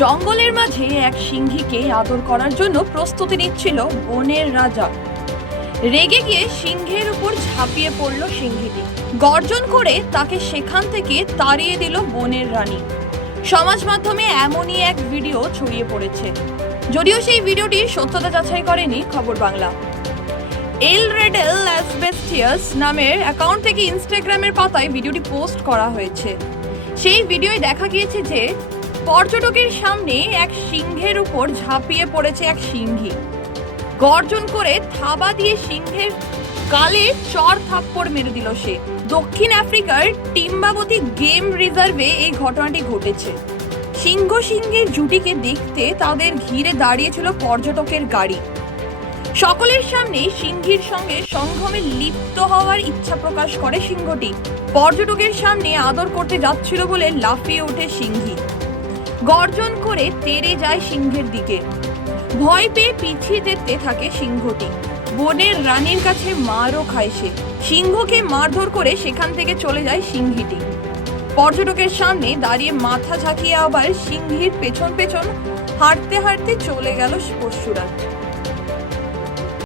জঙ্গলের মাঝে এক সিংহীকে আদর করার জন্য প্রস্তুতি নিচ্ছিল বনের রাজা। রেগে গিয়ে সিংহের উপর ঝাঁপিয়ে পড়ল সিংহীটি। গর্জন করে তাকে সেখান থেকে তাড়িয়ে দিল বনের রানী। সমাজ মাধ্যমে এমনই এক ভিডিও ছড়িয়ে পড়েছে, যদিও সেই ভিডিওটির সত্যতা যাচাই করেনি খবর বাংলা। এল রেডেল অ্যাসবেস্টিয়াস নামের অ্যাকাউন্ট থেকে ইনস্টাগ্রামের পাতায় ভিডিওটি পোস্ট করা হয়েছে। সেই ভিডিওয় দেখা গিয়েছে যে পর্যটকের সামনে এক সিংহের উপর ঝাঁপিয়ে পড়েছে এক সিংহী। গর্জন করে থাবা দিয়ে সিংহের গালে চড় থাপ্পড় মেরে দিল সে। দক্ষিণ আফ্রিকার টিম্বাবতী গেম রিজার্ভে এই ঘটনাটি ঘটেছে। সিংহের জুটিকে দেখতে তাদের ঘিরে দাঁড়িয়েছিল পর্যটকের গাড়ি। সকলের সামনে সিংহীর সঙ্গে সংগ্রামে লিপ্ত হওয়ার ইচ্ছা প্রকাশ করে সিংহটি। পর্যটকের সামনে আদর করতে যাচ্ছিল বলে লাফিয়ে ওঠে সিংহী। গর্জন করে তেড়ে যায় সিংহের দিকে। ভয় পেয়ে পিছিয়ে যেতে থাকে সিংহটি। বনের রানীর কাছে মারও খায় সে। সিংহকে মারধর করে সেখান থেকে চলে যায় সিংহীটি। পর্যটকের সামনে দাঁড়িয়ে মাথা ঝাঁকিয়ে আবার সিংহীর পেছন পেছন হাঁটতে হাঁটতে চলে গেল পশুরাজ।